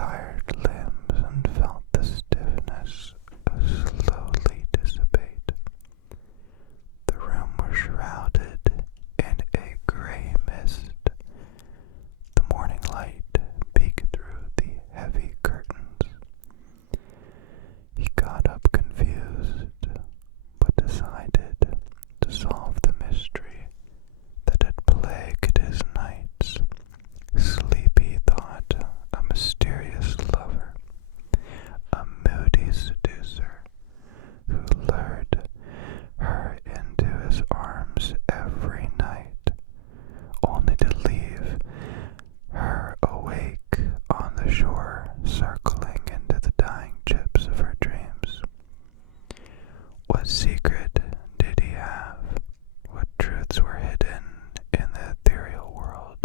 tired limbs and felt the stiffness slowly dissipate. The room was shrouded in a gray mist. The morning light peeked through the heavy curtains. He got up confused, but decided to solve the mystery that had plagued his nights. Sleepy thought a mysterious lover, a moody seducer who lured her into his arms every night, only to leave her awake on the shore, circling into the dying chips of her dreams. What secret did he have? What truths were hidden in the ethereal world,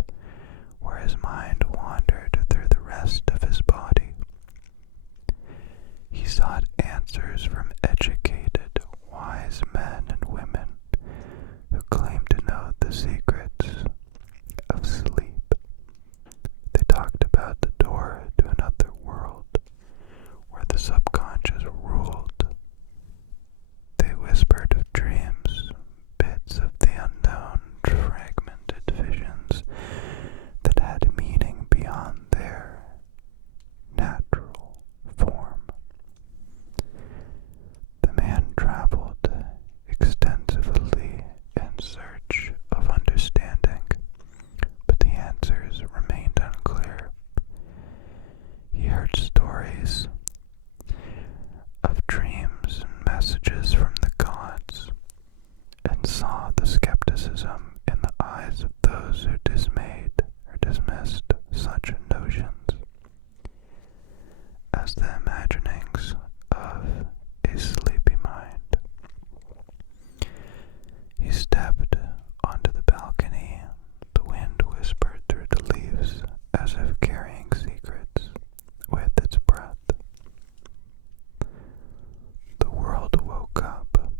where his mind wandered through the rest of his body? He sought answers from educated, wise men and women who claimed to know the secrets of sleep. They talked about the door to another world where the subconscious ruled. They whispered of dreams, bits of the unknown, fragmented visions that had meaning beyond their natural form. The man traveled extensively in search of understanding, but the answers remained unclear. He heard stories of dreams and messages from the gods, and saw the skepticism in the eyes of those who dismayed or dismissed such notions as the imaginings of a sleepy mind. He stepped onto the balcony. The wind whispered through the leaves as if carrying secrets with its breath. The world woke up.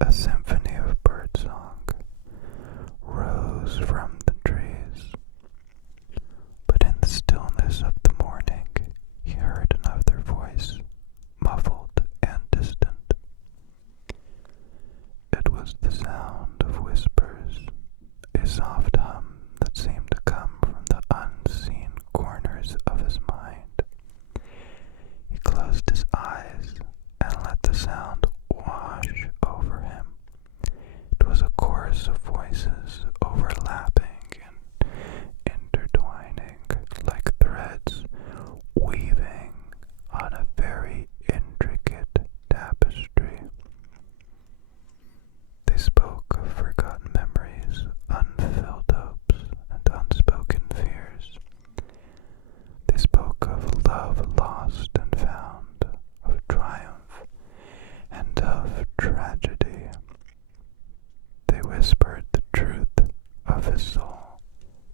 A symphony of birdsong rose from the trees. But in the stillness of the morning, he heard another voice, muffled and distant. It was the sound of whispers, a soft hum that seemed to come from the unseen corners of his mind. He closed his eyes and let the sound wash over him. It was a chorus of voices overlapping and intertwining like threads weaving on a very intricate tapestry. They spoke of forgotten memories, unfulfilled hopes, and unspoken fears. They spoke of love lost and found, of triumph and of tragedy. They whispered the truth of his soul,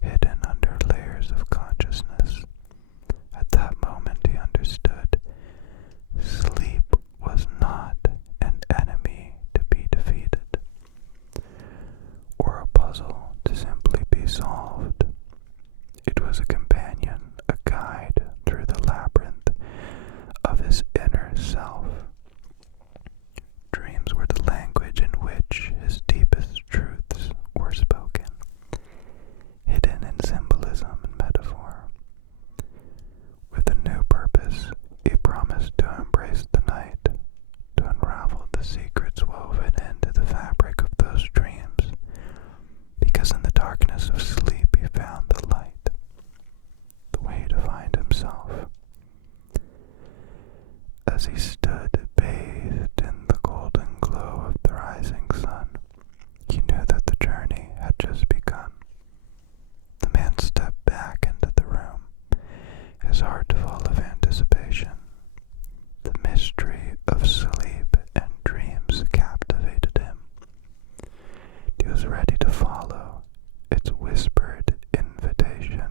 hidden under layers of consciousness. At that moment he understood. Sleep was not an enemy to be defeated, or a puzzle to simply be solved. It was a companion, a guide through the labyrinth of his inner self. Dreams were the language in which his deepest truths were spoken, hidden in symbolism and metaphor. With a new purpose, he promised to embrace the night, to unravel the secrets woven into the fabric of those dreams, because in the darkness of sleep he found the light, the way to find himself. As he stood bathed in the golden glow of the rising sun, he knew that the journey had just begun. The man stepped back into the room, his heart full of anticipation. The mystery of sleep and dreams captivated him. He was ready to follow its whispered invitation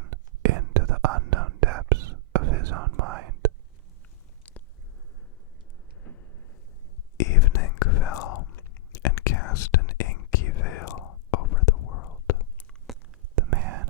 into the unknown depths of his own mind. Evening fell and cast an inky veil over the world. The man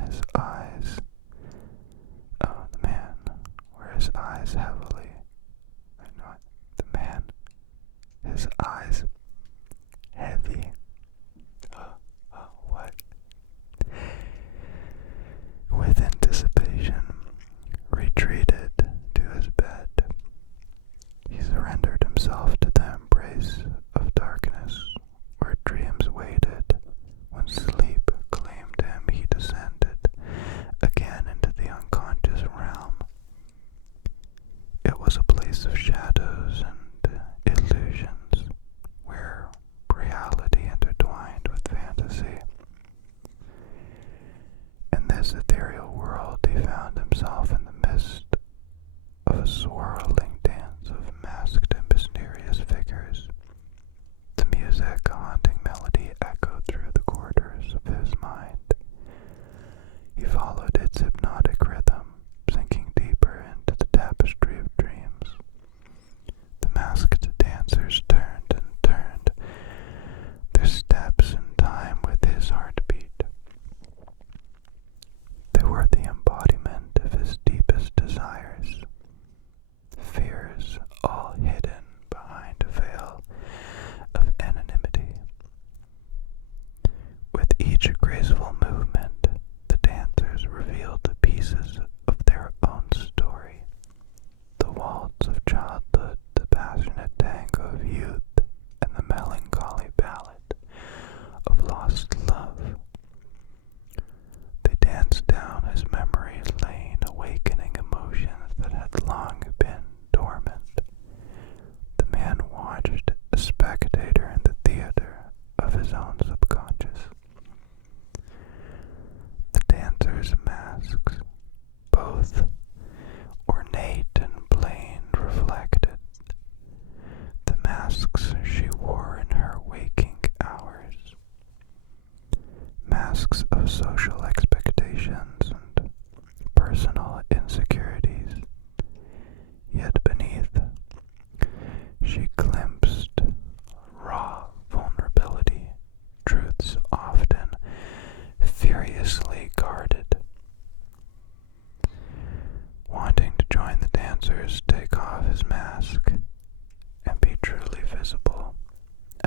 again into the unconscious realm. It was a place of shadows and illusions, where reality intertwined with fantasy. In this ethereal world, he found himself in the midst of a swirling dance of masked and mysterious figures. The music, a haunting melody, echoed through the corridors of his mind. He followed its hypnotic rhythm, sinking deeper into the tapestry of dreams. The masked dancers turned and turned, their steps in time with his heartbeat. They were the embodiment of his deepest desires, fears all hidden behind a veil of anonymity. With each graceful movement, the dancers revealed the pieces of their own story, the waltz of childhood, the passionate tango of youth, and the melancholy ballad of lost love. They danced down his memory lane, awakening emotions that had long been dormant. The man watched, a spectator in the theater of his own subconscious. The dancers' masks, both ornate and plain, reflected the masks she wore in her waking hours. Masks of social expectations and personal insecurities. Yet beneath, she glimpsed raw vulnerability, truths often furiously guarded. Wanting to join the dancers, take off his mask, and be truly visible,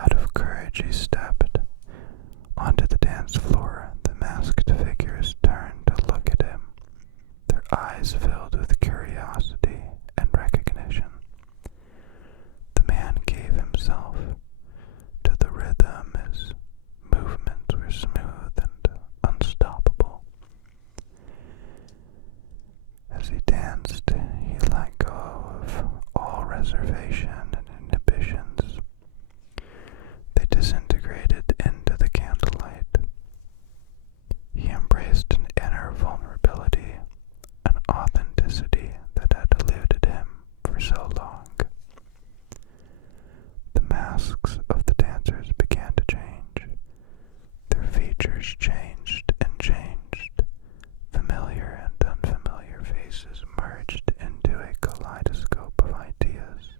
out of courage he stepped onto the dance floor. The masked figures turned to look at him, their eyes filled with curiosity and recognition. The man gave himself to the rhythm. His movements were smooth and unstoppable. As he danced, he let go of all reservation and inhibitions. They disintegrated into the candlelight. He embraced an inner vulnerability, an authenticity that had eluded him for so long. The masks of the dancers began to change. Their features changed and changed. Familiar and unfamiliar faces merged into a kaleidoscope of ideas.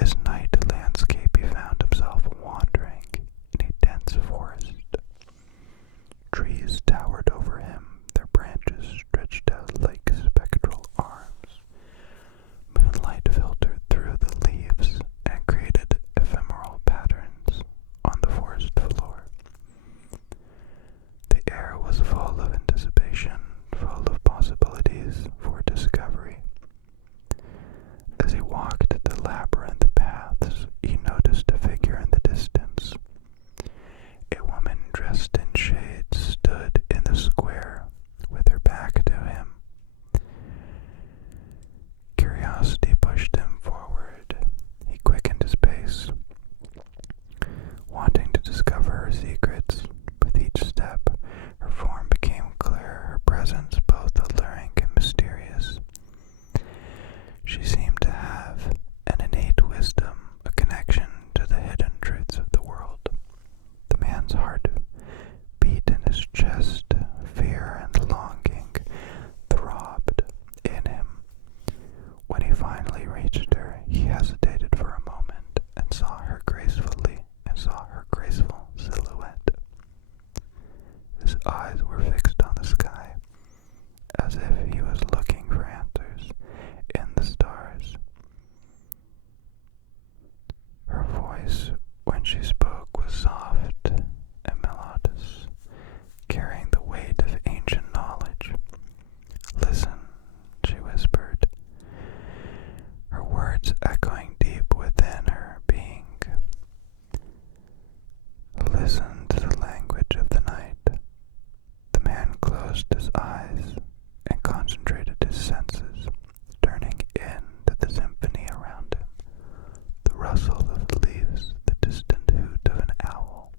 this night landscape he found himself wandering in a dense forest. Trees towered over him, their branches stretched out like spectral arms. Moonlight filtered through the leaves and created ephemeral patterns on the forest floor. The air was full of anticipation, full of possibilities for discovery. As he walked the labyrinth paths, he noticed a figure in the distance. A woman dressed in shades stood in the square with her back to him. Curiosity pushed him forward. He quickened his pace, wanting to discover her secrets. With each step, her form became clearer, her presence both alluring and mysterious. She seemed to have an innate wisdom, a connection to the hidden truths of the world. The man's heart beat in his chest, fear and longing throbbed in him. When he finally reached her, he hesitated for a moment and saw her graceful silhouette. His eyes were fixed on the sky, as if he was looking for answers in the stars. Her voice, when she spoke, was soft and melodious, carrying the weight of ancient knowledge. "Listen," she whispered, her words echoing deep within her being. "Listen to the language of the night." The man closed his eyes and concentrated his senses, turning in to the symphony around him. The rustle of the leaves, the distant hoot of an owl,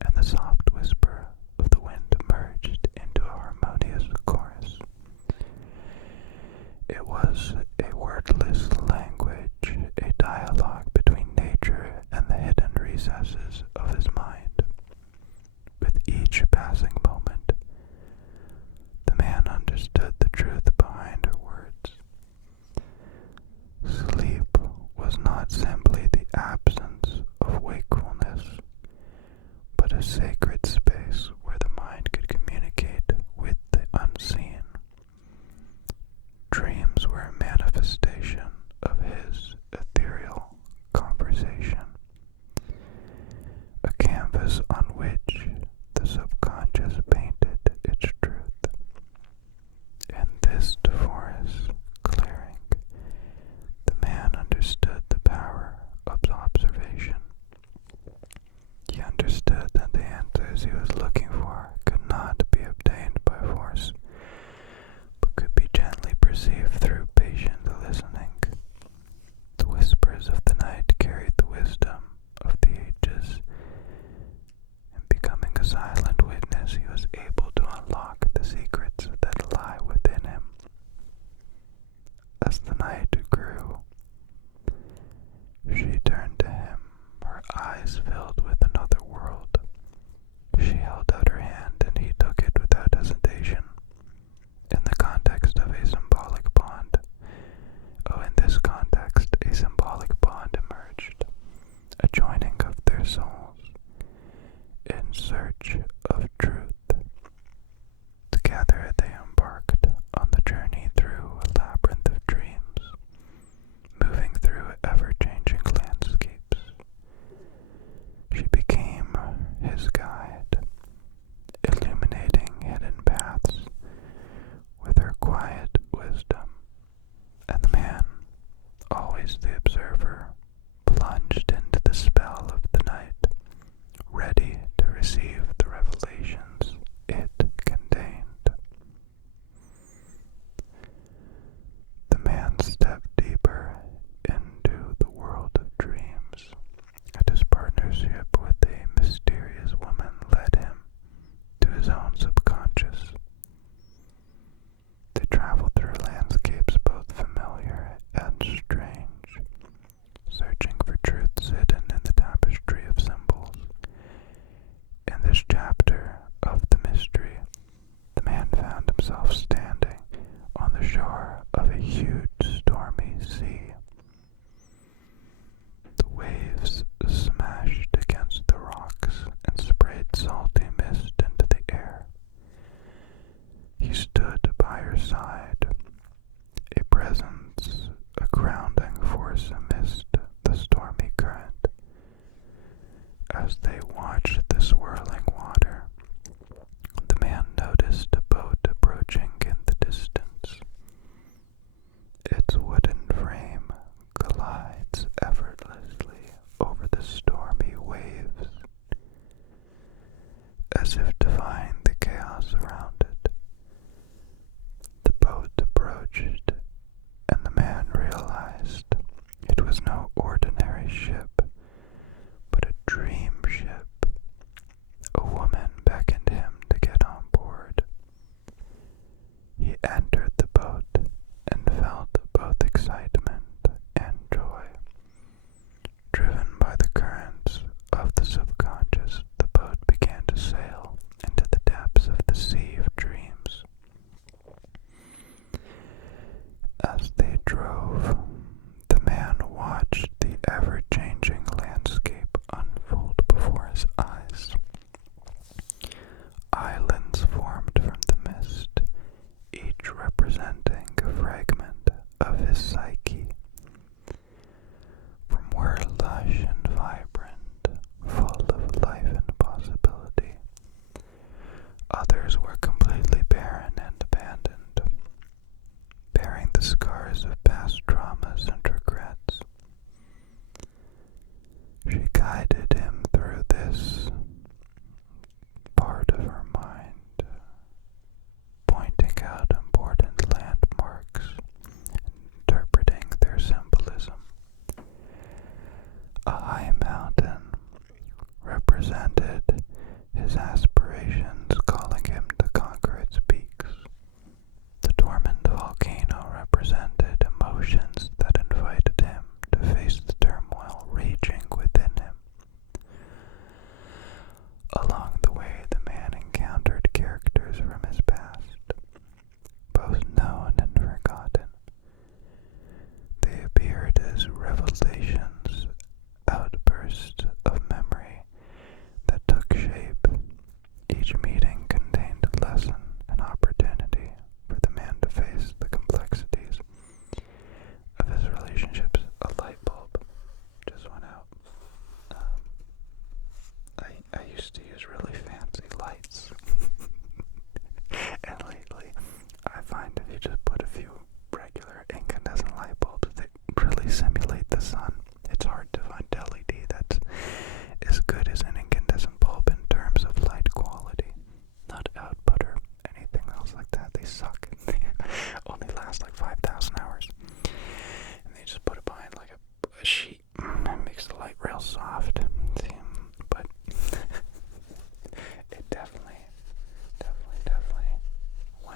and the soft whisper of the wind merged into a harmonious chorus. It was a wordless language, a dialogue between nature and the hidden recesses of his mind. With each passing moment, the man understood the truth behind her words. Sleep was not simply the absence of wakefulness, but a sacred space where the mind could communicate with the unseen. Dreams were a manifestation of his ethereal conversation, a canvas on which the subconscious painted its truth. In this forest clearing, the man understood the power of observation. He understood that the answers he was looking for could not be obtained by force, but could be gently perceived through patient listening. The whispers of the night carried the wisdom of the ages, and becoming a silent witness, he was able to unlock the secrets that lie within him. As the night grew, she turned to him, her eyes filled with another world. She held out her hand and he took it without hesitation. In the context of a symbolic bond, in this context, a symbolic bond emerged, a joining of their souls in search of truth. Together they embarked on the journey through a labyrinth of dreams, moving through ever-changing landscapes. She became his guide, illuminating hidden paths with her quiet wisdom, and the man, always the observer, plunged into the spell of the night, ready to receive the revelations it contained. The man stepped deeper into the world of dreams, and his partnership with a mysterious woman led him to his own subconscious. They traveled through landscapes both familiar and strange, searching for truths hidden in the tapestry of symbols. In this chapter of ordinary ship, but a dream ship. A woman beckoned him to get on board. He entered the boat and felt both excitement and joy. Driven by the currents of the subconscious, the boat began to sail into the depths of the sea of dreams. As they drove, the man watched the ever-changing landscape unfold before his eyes. Islands formed from the mist, each representing a fragment of his psyche. Some were lush and vibrant, full of life and possibility. Others were completely barren and abandoned, bearing the scars of past traumas and regrets. She guided him through this part of her mind, pointing out important landmarks, interpreting their symbolism. A high mountain represented his aspirations, calling him to conquer its peaks. The dormant volcano represented emotions that invited him to face the turmoil raging within him. Along the way, the man encountered characters from his past, both known and forgotten. They appeared as revelations, outbursts of memory that took shape. Each meeting contained a lesson, an opportunity for the man to face the complexities of his relationships. A light bulb just went out. I used to use really fancy lights, and lately I find if you just put a few regular incandescent light bulbs, they really simulate the sun. It's hard to find LED that's as good as an incandescent bulb in terms of light quality. Not output or anything else like that. They suck. They only last like 5,000 hours. And they just put it behind like a sheet. That makes the light real soft. See, but it definitely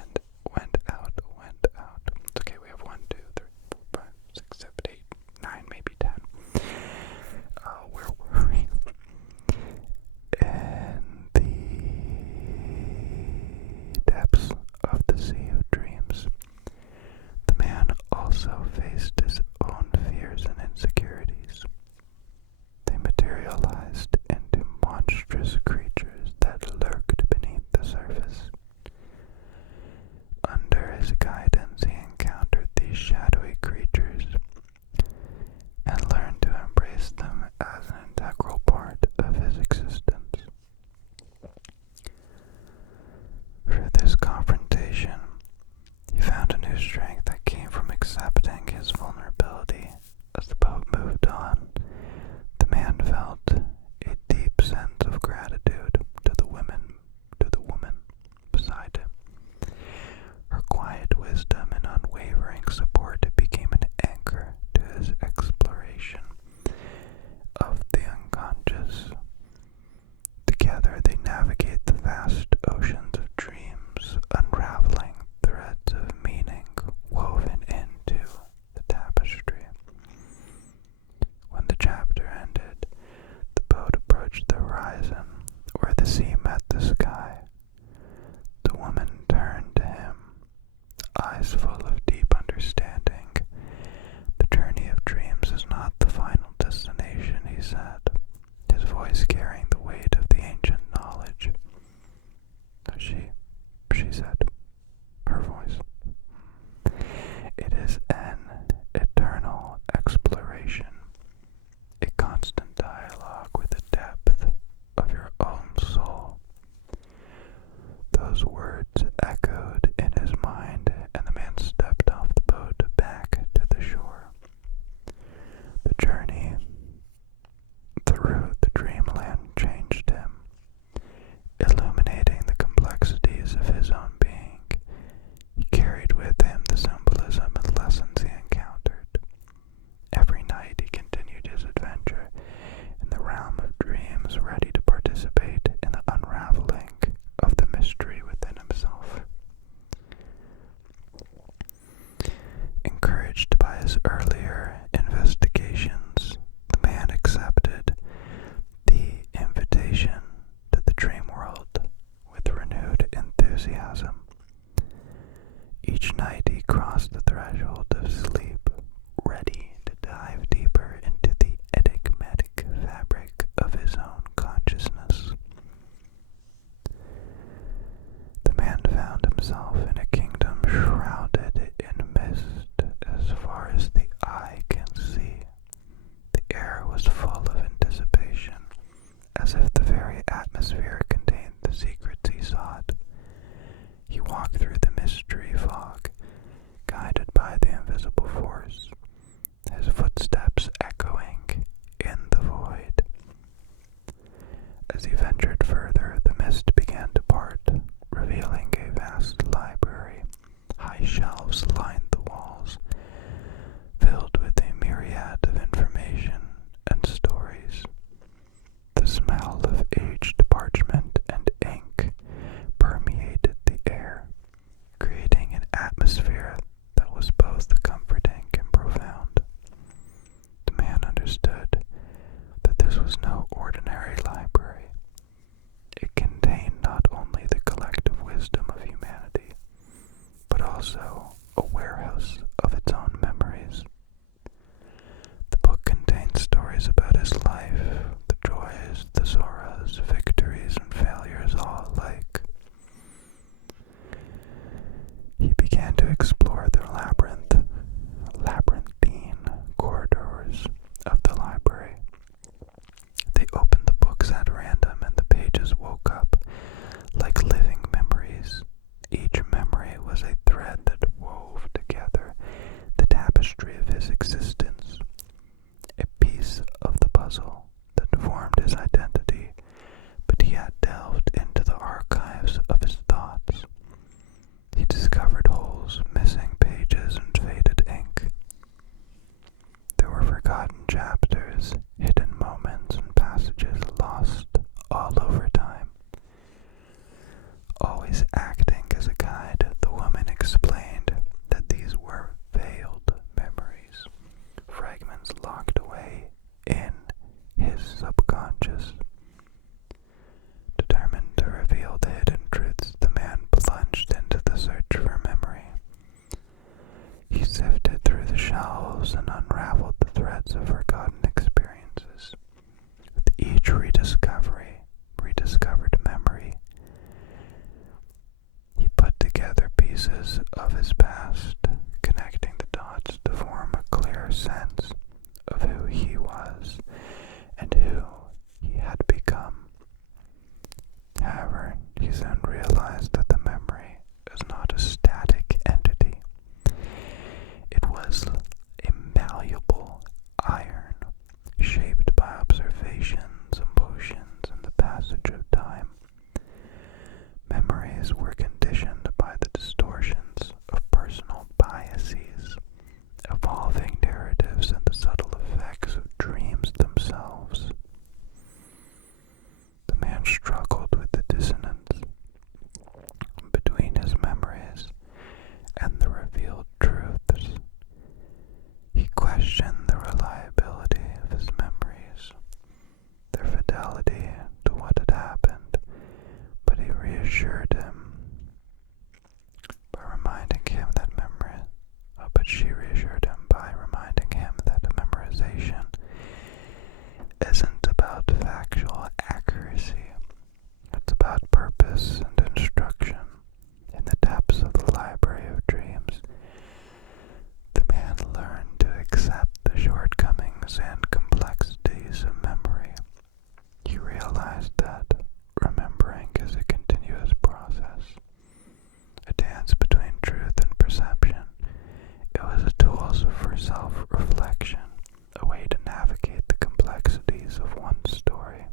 went out. It's okay, we have 1, 2, 3, 4, 5, 6, 7, 8, 9, maybe 10. Where were we? In the depths of the sea of dreams, the man also faced his own fears and insecurities. They materialized into monstrous creatures that lurked beneath the surface. Under his guidance, he encountered these shadowy creatures and learned to embrace them as an integral part of his existence. For this confrontation, he found a new strength that came from accepting his vulnerability. As the boat moved on, the man felt a deep sense of gratitude to the woman beside him. Her quiet wisdom and unwavering support became an anchor to his exploration of the unconscious. Together they navigate the vast oceans of dreams, unraveling threads of meaning woven into the tapestry. When the chapter ended, the boat approached the horizon, where the sea met the sky. The woman turned to him, eyes full of deep understanding. The journey of dreams is not the final destination, he said, his voice carrying the weight of the ancient knowledge. She said, her voice. It is an eternal exploration, a constant dialogue with the depth of your own soul. Those words echoed in his mind, and the man stepped off the boat back to the shore. The journey through the dreamland changed him. As he ventured further, the mist began to part, revealing a vast library. High shelves lined the walls, filled with a myriad of information and stories. The smell of aged parchment and ink permeated the air, creating an atmosphere that was both comforting and profound. The man understood that this was no ordinary library. It contained not only the collective wisdom of humanity, but also a warehouse of its own memories. The book contained stories about his life, the joys, the sorrows, victories, and failures all alike. He began to explore the labyrinthine corridors of the library. They opened the books at random, and the pages woke up like living memories. Each memory was a thread that wove together the tapestry of his existence, a piece of the puzzle that formed his identity, but he had delved into the archives of his thoughts. He discovered holes, missing pages, and faded ink. There were forgotten chapters, hidden moments, and passages lost all over time. Always acting as a guide, the woman explained that these were veiled memories, fragments locked away in his subconscious. Determined to reveal the hidden truths, the man plunged into the search for memory. He sifted through the shelves and unraveled the threads of forgotten experiences. With each rediscovered memory, he put together pieces of his past, connecting the dots to form a clear sense of who he was and who he had become. However, he soon realized that the memory is not a static entity. It was a malleable iron, shaped by observations, emotions, and the passage of time. Memories were conditioned by the distortions of personal biases, evolving narratives, and the subtle effects of dreams themselves. The man struggled with the dissonance between his memories and the revealed truths. He questioned the reliability of his memories, their fidelity to what had happened, but he reassured him by reminding him that she reassured him by reminding him that memorization isn't about factual accuracy. It's about purpose and instruction. In the depths of the library of dreams, the man learned to accept the shortcomings and complexities of memory. He realized that remembering is a continuous process, a dance between truth and perception. It was a tool for self-reflection, a way to navigate the complexities of one's story.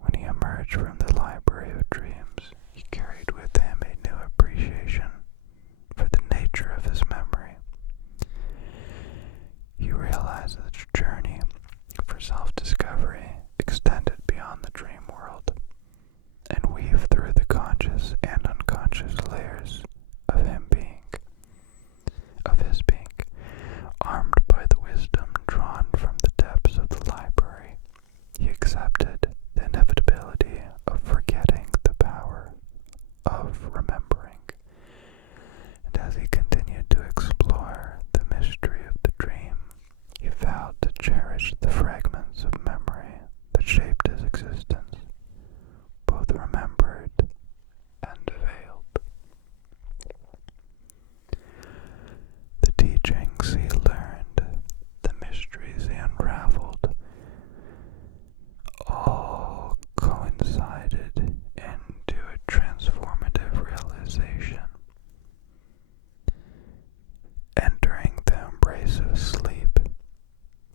When he emerged from the library of dreams, he carried with him a new appreciation for the nature of his memory. He realized that his journey for self-discovery extended beyond the dream world and weaved through the conscious and unconscious layers of his being. Armed by the wisdom drawn from the depths of the library, he accepted the inevitability of forgetting the power of remembering. And as he continued to explore the mystery of the dream, he vowed to cherish the fragments of memory that shaped his existence, both remembered and veiled. The teachings he learned, the mysteries he unraveled, all coincided into a transformative realization. Entering the embrace of sleep,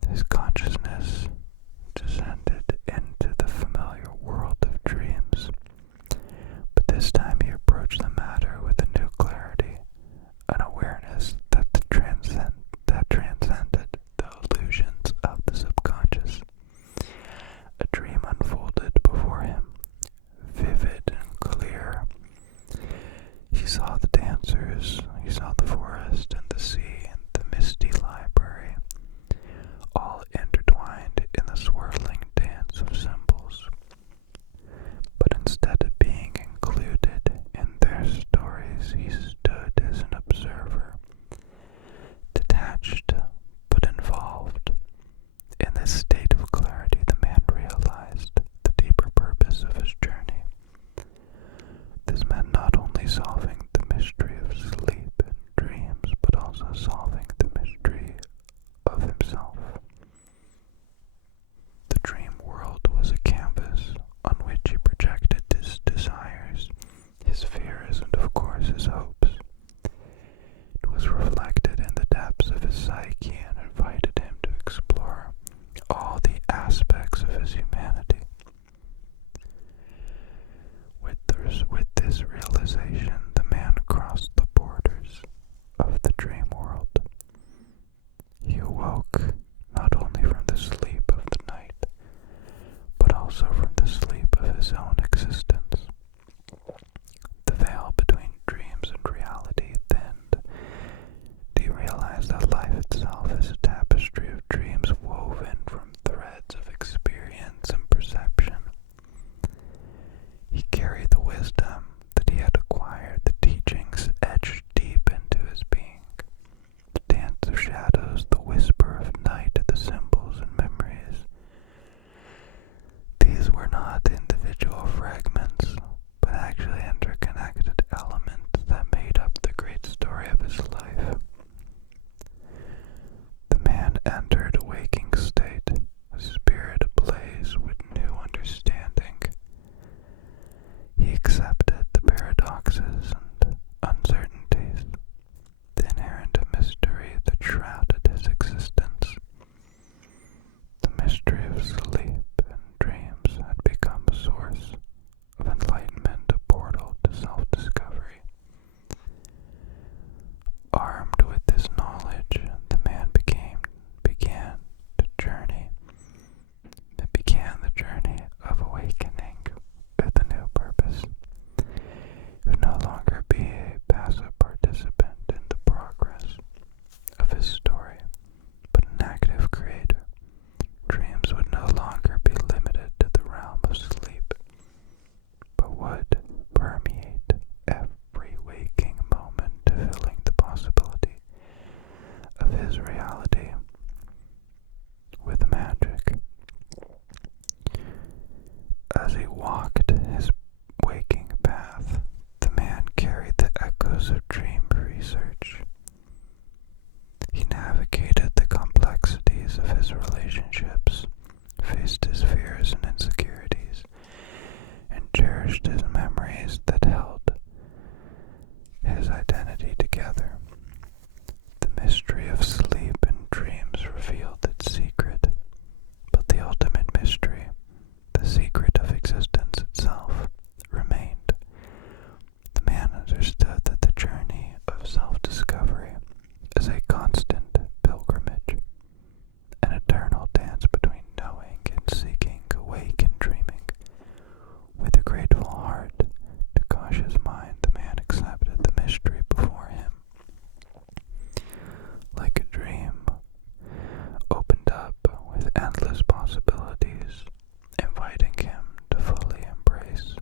his consciousness descended into the symbols and memories. These were not individual fragments, but actually interconnected elements that made up the great story of his life. The man entered a waking state, a spirit ablaze with new understanding. He accepted the paradoxes and uncertainties, the inherent mystery that shrouded his existence. The mystery of sleep and dreams had become a source of enlightenment, a portal to self-discovery. Armed with this knowledge, the man began the journey of awakening with a new purpose. He would no longer be a passive participant in the progress of his story, but an active creator. Dreams would no longer be limited to the realm of sleep, but would permeate every waking moment, filling the possibility of his reality with magic. As he walked his waking path, the man carried the echoes of dream research. He navigated the complexities of his relationships, faced his fears and insecurities, and cherished his memories that held his identity together. The mystery of sleep and dreams revealed its secret, but the ultimate mystery, the secret of existence itself, remained. The man understood that the journey of self-discovery is a constant pilgrimage, an eternal dance between knowing and seeking, awake and dreaming. With a grateful heart, to cautious mind, the man accepted the mystery before him. Like a dream, opened up with endless possibilities, inviting him to fully embrace.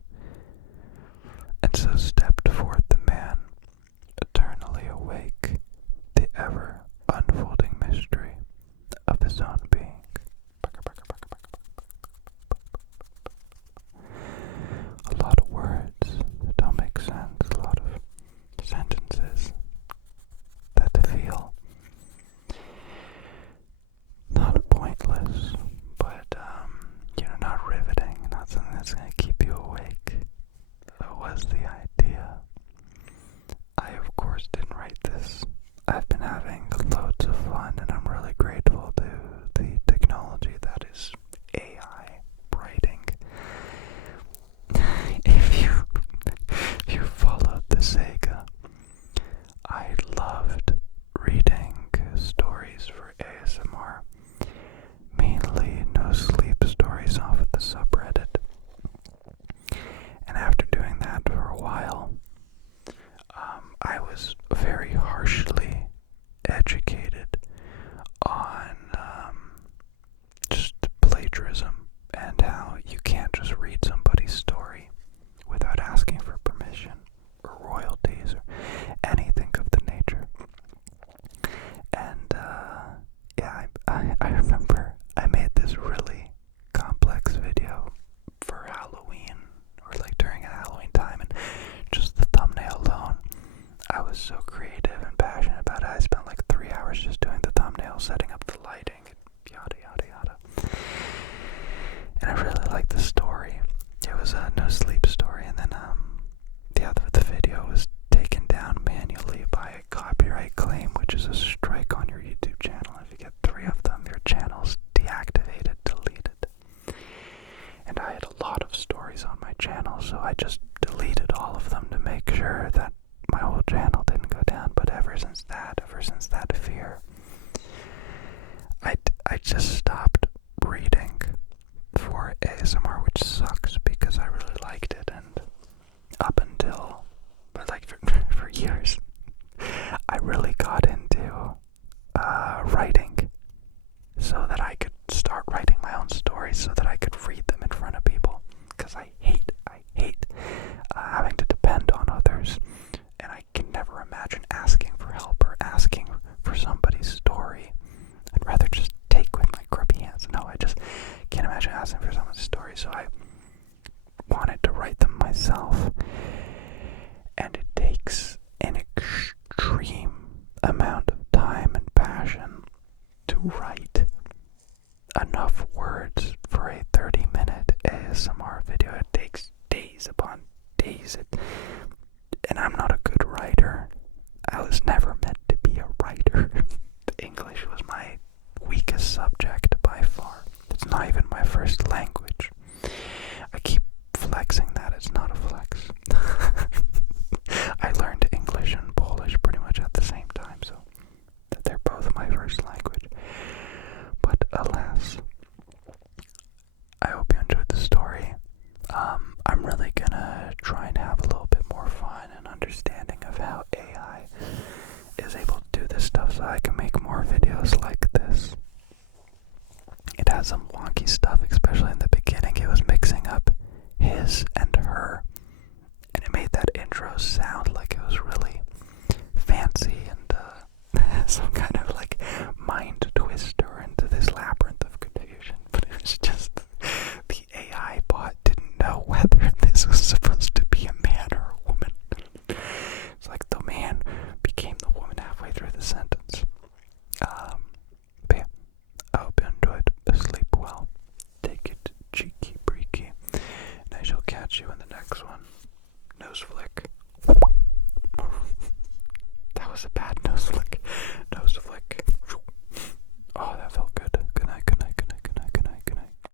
And so stepped forth the man, eternally awake, the ever unfolding mystery of his own being. A lot of words that don't make sense, a lot of sentences that feel not pointless, but not riveting, not something that's going to keep you awake. That was the idea. I, of course, didn't write this. I've been having loads of fun, and I'm really grateful to the technology that is AI writing. If you followed the saga, I loved reading stories for ASMR, mainly no sleep stories off of the subreddit. And after doing that for a while, I was very harshly educated on just plagiarism and how you can't just read somebody's story without asking for permission or royalties or anything of the nature. And I remember I made this really complex video for Halloween, or like during a Halloween time, and just the thumbnail alone, I was so creative and passionate about it. I spent like 3 hours just doing the thumbnail, setting up the lighting, yada yada yada. And I really liked the story. It was a no sleep story, and then the video was taken down manually by a copyright claim, which is a strike on your YouTube channel. If you get 3 of them, your channel's deactivated, deleted. And I had a lot of stories on my channel, so I just deleted all of them to make sure that my whole channel didn't go down. But ever since that fear, I just stopped reading for ASMR, which sucks because I really liked it, and up until, but like for years, I really got into writing so that I could start writing my own stories so that I could read them in front of people, because I hate having to depend on others, and I can never imagine asking for help or asking for somebody's story. I'd rather just take what enough words for a 30-minute ASMR video. It takes days upon days. And I'm not a good writer. I was never meant to be a writer. English was my weakest subject by far. It's not even my first language. I keep flexing that it's not a flex. I learned English and Polish pretty much at the same time, so that they're both my first language. But alas, I hope you enjoyed the story. I'm really gonna try and have a little bit more fun and understanding of how AI is able to do this stuff so I can make more videos like this. It has some wonky stuff, especially in the beginning. It was mixing up his and her, and it made that intro sound like it was really fancy and some kind of like mind twister into this labyrinth of confusion. But it was just the AI bot didn't know whether this was supposed to be a man or a woman. It's like the man became the woman halfway through the sentence. But yeah, I hope you enjoyed. Sleep well. Take it cheeky breeky. And I shall catch you in the next one. Nose flick.